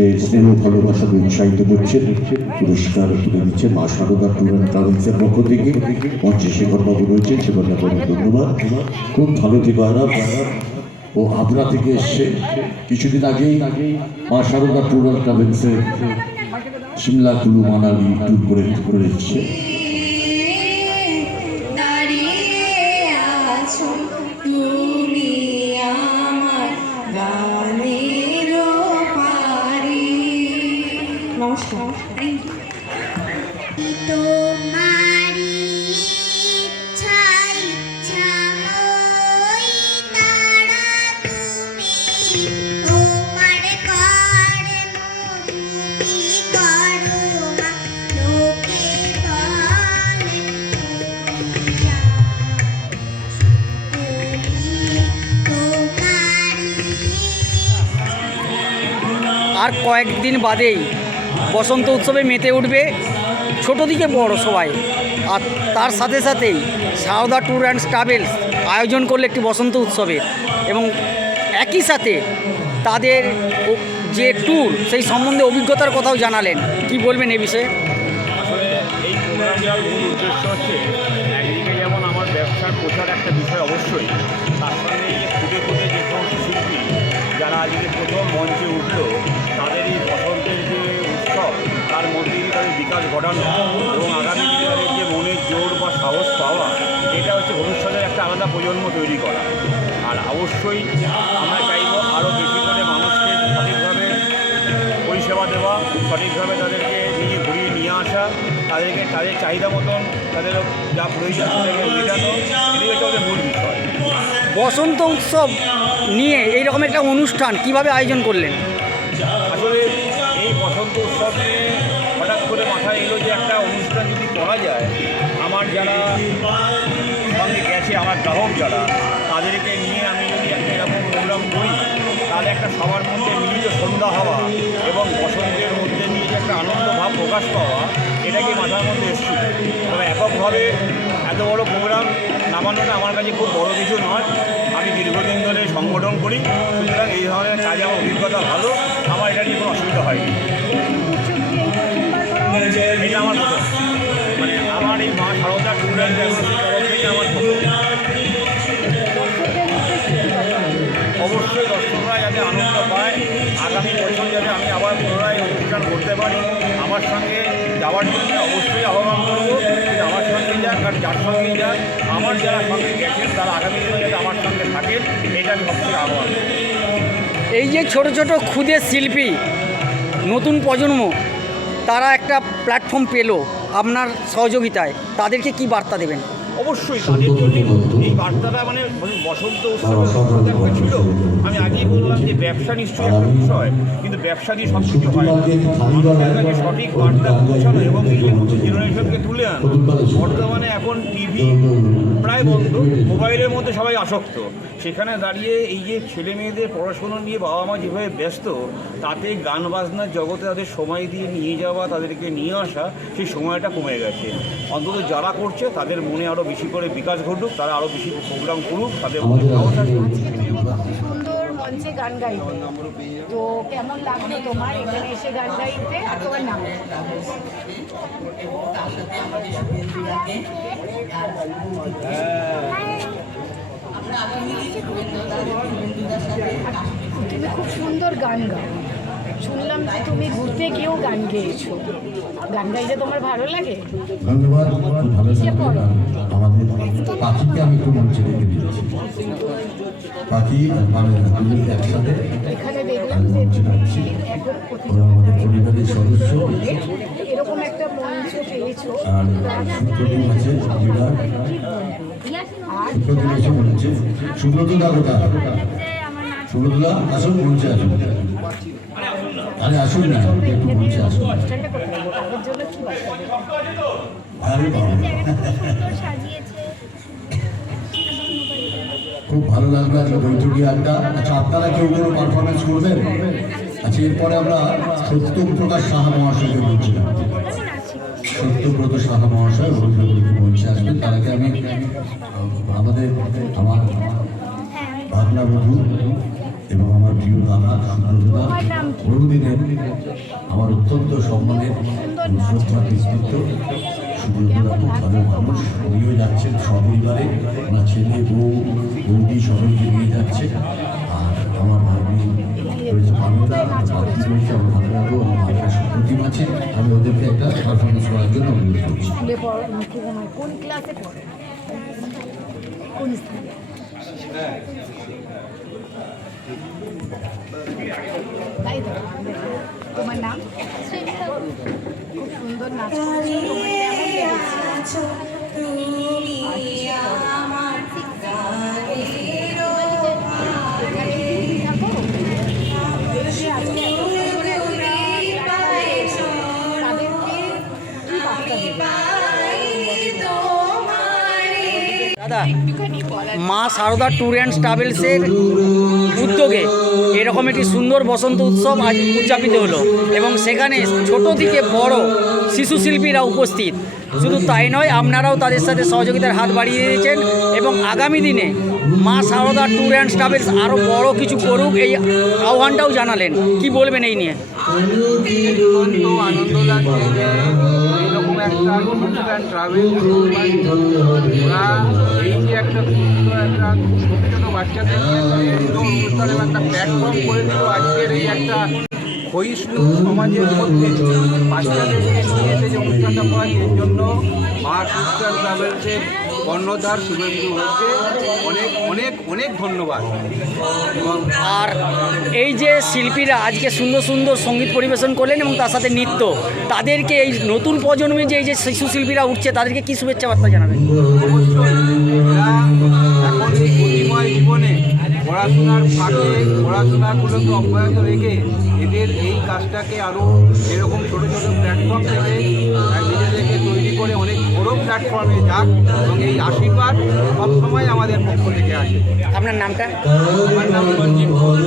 ওকে স্নেহ ভালোবাসা উৎসাহিত করছেন, পুরস্কার তুলে দিচ্ছে মা সারদা ট্যুর অ্যান্ড ট্রাভেলসের পক্ষ থেকে। মঞ্চে শেখরবাবু রয়েছেন, শেখরবাবু ধন্যবাদ। খুব ভালো ঠিকানা, ও আগ্রা থেকে এসছে। কিছুদিন আগেই মা সারদা ট্যুর অ্যান্ড ট্রাভেলসের সিমলা, কুলু, মানালি ট্যুর করে এসছে। নমস্কার। আর কয়েকদিন বাদেই বসন্ত উৎসবে মেতে উঠবে ছোট থেকে বড় সবাই। আর তার সাথে সাথেই সারদা ট্যুর অ্যান্ড ট্রাভেলস আয়োজন করলে একটি বসন্ত উৎসবের, এবং একই সাথে তাদের যে ট্যুর সেই সম্বন্ধে অভিজ্ঞতার কথাও জানালেন। কি বলবেন এ বিষয়ে? আসলে এই প্রোগ্রামটার মূল উদ্দেশ্য হচ্ছে একদিকে যেমন আমার ব্যবসার প্রচার একটা বিষয় অবশ্যই, তার সঙ্গে এই যে খুঁজে খুঁজে যে সমস্ত শিল্পী যারা আজকে প্রথম মঞ্চে উঠলো তাদের এই বসন্তের যে উৎসব তার মধ্যে দিয়ে তাদের বিকাশ ঘটানো এবং আগামী দিনে তাদের যে মনের জোর বা সাহস পাওয়া, এটা হচ্ছে ভবিষ্যতের একটা আলাদা প্রজন্ম তৈরি করা। আর অবশ্যই আমরা চাইব আরও বেশি করে মানুষকে সঠিকভাবে পরিষেবা দেওয়া, সঠিকভাবে তাদেরকে নিয়ে ঘুরিয়ে নিয়ে আসা, তাদেরকে তাদের চাহিদা মতন তাদের যা প্রয়োজন সেটাকে মেটানো, এটাই হচ্ছে ওদের মূল বিষয়। বসন্ত উৎসব নিয়ে এইরকম একটা অনুষ্ঠান কিভাবে আয়োজন করলেন? আসলে এই বসন্ত উৎসব নিয়ে হঠাৎ করে মাথায় এলো যে একটা অনুষ্ঠান যদি করা যায়, আমার যারা সঙ্গে গেছে, আমার গ্রাহক যারা, তাদেরকে নিয়ে আমি যদি একটা এরকম প্রোগ্রাম করি, তাহলে একটা সবার মধ্যে মিলিত সন্ধ্যা হওয়া এবং বসন্তের মধ্যে নিয়ে যে একটা আনন্দ ভাব প্রকাশ পাওয়া, এটাকে মাথার মধ্যে এসেছিল। তবে এককভাবে এত বড় প্রোগ্রাম নামানোটা আমার কাছে খুব বড় কিছু নয়। আমি দীর্ঘদিন ধরে সংগঠন করি, সুতরাং এই ধরনের কাজে আমার অভিজ্ঞতা ভালো, আমার এটা নিয়ে কোনো অসুবিধা হয়নি। এটা আমার প্রথম, মানে আমার এই মা সারদা ট্যুর অ্যান্ড ট্রাভেলসের তরফ থেকে আমার প্রথম। অবশ্যই দর্শকরা যাতে আনন্দ পায়, আগামী বছর যাতে আমি আবার পুনরায় অনুষ্ঠান করতে পারি, আমার সঙ্গে যাওয়ার জন্য অবশ্যই আহ্বান করবো যে আমার সঙ্গে যান, কারণ যার সঙ্গেই যান, আমার যারা সঙ্গে গেছেন তারা আগামী দিনে যাতে আমার সঙ্গে থাকেন, এটা আমি সবথেকে আহ্বান করব। এই যে ছোট ছোট ক্ষুদে শিল্পী, নতুন প্রজন্ম, তারা একটা প্ল্যাটফর্ম পেল আপনার সহযোগিতায়, তাদেরকে কি বার্তা দেবেন? অবশ্যই তাদের জন্য এই বার্তাটা মানে বসন্ত উৎসবের কথা ছিল। আমি আগেই বললাম যে ব্যবসা নিশ্চয়ই একটা বিষয়, কিন্তু ব্যবসা দিয়ে সব কিছু হয় না। মানুষের কাছে সঠিক বার্তা পৌঁছানো এবং এই যে নতুন জেনারেশনকে তুলে আনা। বর্তমানে এখন টিভি প্রায় বন্ধ, মোবাইলের মধ্যে সবাই আসক্ত। সেখানে দাঁড়িয়ে এই যে ছেলে মেয়েদের পড়াশোনা নিয়ে বাবা মা যেভাবে ব্যস্ত, তাতে গান বাজনার জগতে তাদের সময় দিয়ে নিয়ে যাওয়া, তাদেরকে নিয়ে আসা, সেই সময়টা কমে গেছে। অন্তত যারা করছে তাদের মনে আরও বেশি করে বিকাশ ঘটুক, তারা আরও বেশি প্রোগ্রাম করুক, তাদের মধ্যে সাহস আসুক। সুন্দর মঞ্চে গান গাইতে, তো কেমন লাগলো তোমার এখানে এসে গান গাইতে? আর তোমার নাম? তুমি খুব সুন্দর গান গাও, শুনলাম যে তুমি ঘুরতে গিয়েও গান গেয়েছো। গান গাইতে তোমার ভালো লাগে? ধন্যবাদ, ভালো। আমাদের পাখিকে আমি একটু মঞ্চে রেখে দিয়েছি। পাখি মানে আমি একসাথে এখানে দেখলাম যে ওরা আমাদের পরিবারের সদস্য, এরকম একটা মঞ্চ পেয়েছো। আর সুপ্রতিম আছে, সুপ্রতিম এসে মঞ্চে। সুব্রতদা কোথায়? সুব্রতদা আসুন, মঞ্চে আসুন। আরে আসুন না, একটু মঞ্চে আসুন। আরে বাবা, খুব ভালো লাগলো একটা বৈঠকি আড্ডা। আচ্ছা, আপনারা কেউ কোনো পারফরমেন্স করবেন? আচ্ছা, এরপরে আমরা সত্যপ্রকাশ সাহা মহাশয়কে বলছিলাম। সত্যব্রত সাহা মহাশয় রবীন্দ্রপল্লীতে মঞ্চে আসবেন। তার আগে আমি আমার ভাবনা বধূ এবং আমার প্রিয় দাদা সুব্রতদা তোমার নাম কি? বহুদিনের আমার অত্যন্ত সম্মানের শ্রদ্ধা বিস্তৃত সুব্রতদা খুব ভালো মানুষ, উনিও যাচ্ছেন সপরিবারে, ওনার ছেলে বৌদি সবাইকে নিয়ে যাচ্ছে। আর আমার ভাগ্নি রয়েছে বাংলা, বাকি রয়েছে আমার ভাগনাগো, আমার ভাগনা সুপ্রতিম আছে। আমি ওদেরকে একটা পারফরমেন্স করার জন্য অনুরোধ করছি। স্কুলে পড়ো, কোন ক্লাসে পড়ো? কোন স্কুলে? তাই তো। তোমার নাম? খুব সুন্দর নাচ করছো। তোমার কেমন লেগেছে? এখানে কি থাকো? আজকে এত সুন্দর একটা তাদেরকে কি বার্তা দেবে? দাদা, একটুখানি বলার মা সারদা ট্যুর অ্যান্ড ট্রাভেলসের উদ্যোগে এরকম একটি সুন্দর বসন্ত উৎসব আজ উদযাপিত হলো এবং সেখানে ছোট থেকে বড় শিশু শিল্পীরা উপস্থিত। শুধু তাই নয়, আপনারাও তাদের সাথে সহযোগিতার হাত বাড়িয়ে দিয়েছেন এবং আগামী দিনে মা সারদা ট্যুর অ্যান্ড ট্রাভেলস আরও বড় কিছু করুক এই আহ্বানটাও জানালেন। কি বলবেন এই নিয়ে? অত্যন্ত আনন্দ লাগছে যে এইরকম একটা ট্যুর অ্যান্ড ট্রাভেল ওরা এই যে একটা সুন্দর একটা ছোটো ছোটো বাচ্চাদের নিয়ে সুন্দর অনুষ্ঠান এবং একটা প্ল্যাটফর্ম করে দিল আজকের এই একটা ক্ষয়িষ্ণু সমাজের মধ্যে বাচ্চাদেরকে নিয়ে এসে যে অনুষ্ঠানটা হয় এর জন্য মা ট্যুর অ্যান্ড ট্রাভেলসের কর্ণধার শুভেন্দু ঘোষকে অনেক অনেক অনেক ধন্যবাদ। এবং আর এই যে শিল্পীরা আজকে সুন্দর সুন্দর সঙ্গীত পরিবেশন করলেন এবং তার সাথে নৃত্য, তাদেরকে এই নতুন প্রজন্মে যে এই যে শিশু শিল্পীরা উঠছে তাদেরকে কি শুভেচ্ছা বার্তা জানাবেন? অবশ্যই এরা এখন এই গতিময় জীবনে পড়াশোনার ফাঁকে পড়াশোনাগুলোকে অব্যাহত রেখে এদের এই কাজটাকে আরও এরকম ছোটো ছোটো প্ল্যাটফর্ম থেকে নিজেদেরকে তৈরি করে অনেক বড় প্ল্যাটফর্মে যাক এবং এই আশীর্বাদ সবসময় আমাদের পক্ষ থেকে আসে। আপনার নামটা? আমার নাম সঞ্জীব ঘোষ।